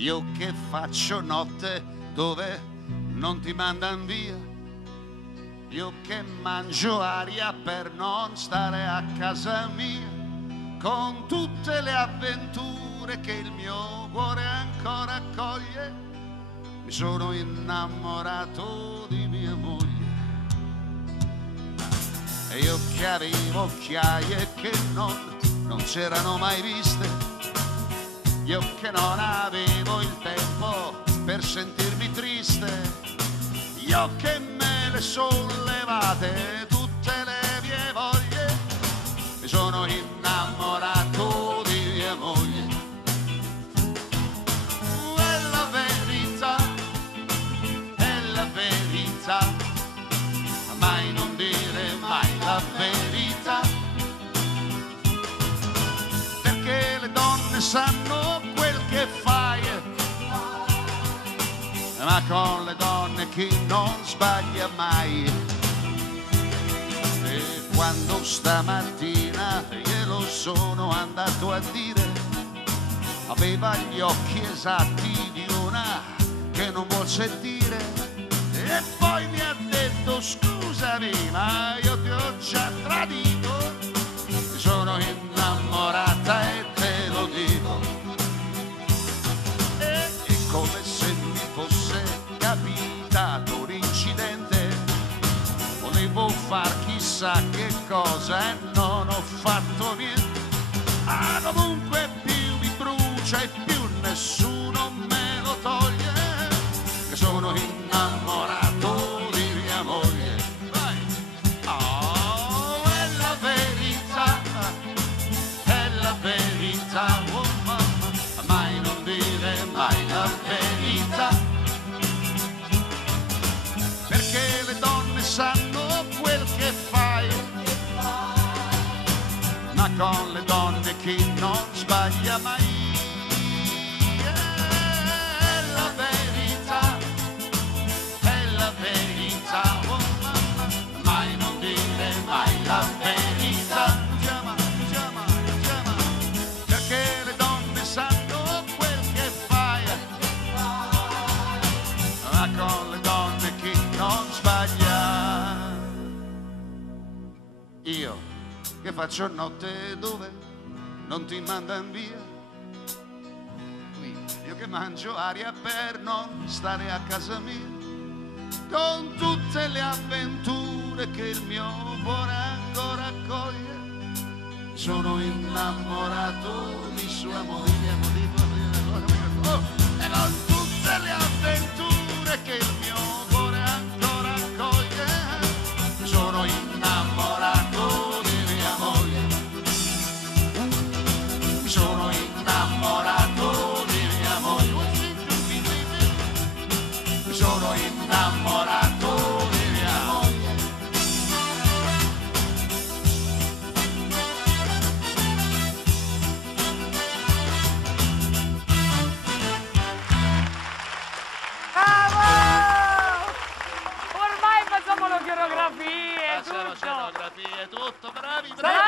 Io che faccio notte dove non ti mandan via, io che mangio aria per non stare a casa mia, con tutte le avventure che il mio cuore ancora accoglie, mi sono innamorato di mia moglie. E io che avevo occhiaie che non c'erano mai viste, io che non avevo il tempo per sentirmi triste, io che me le sollevate tutte le mie voglie, mi sono innamorato di mia moglie. È la verità, è la verità, mai non dire mai la verità, perché le donne sanno quel che fai, ma con le donne chi non sbaglia mai. E quando stamattina glielo sono andato a dire, aveva gli occhi esatti di una che non vuol sentire, e poi mi ha detto scusami ma io ti ho già tradito, mi sono innamorata e te lo dico. E come se mi fosse capitato un incidente, volevo far chissà che cosa e non ho fatto niente. Ah, comunque più mi brucia e più nessuno me lo toglie, che sono innamorato di mia moglie. Vai. Oh, è la verità, oh mamma, mai non dire mai la verità, perché le donne sanno quel che fai, ma con le donne chi non sbaglia mai. È la verità, è la verità, oh mamma, mai non dire mai la verità, perché le donne sanno quel che fai, ma con le donne chi non sbaglia. Io che faccio notte dove non ti mandan via, io che mangio aria per non stare a casa mia, con tutte le avventure che il mio cuore ancora accoglie, sono innamorato di sua moglie. E con tutte le avventure che il mio cuore ancora accoglie, sono innamorato di mia moglie. Sono innamorato di mia moglie. Sono innamorato di mia moglie. Ormai facciamo le coreografie, Facciamo tutto. scenografie, tutto, bravi, Bravo!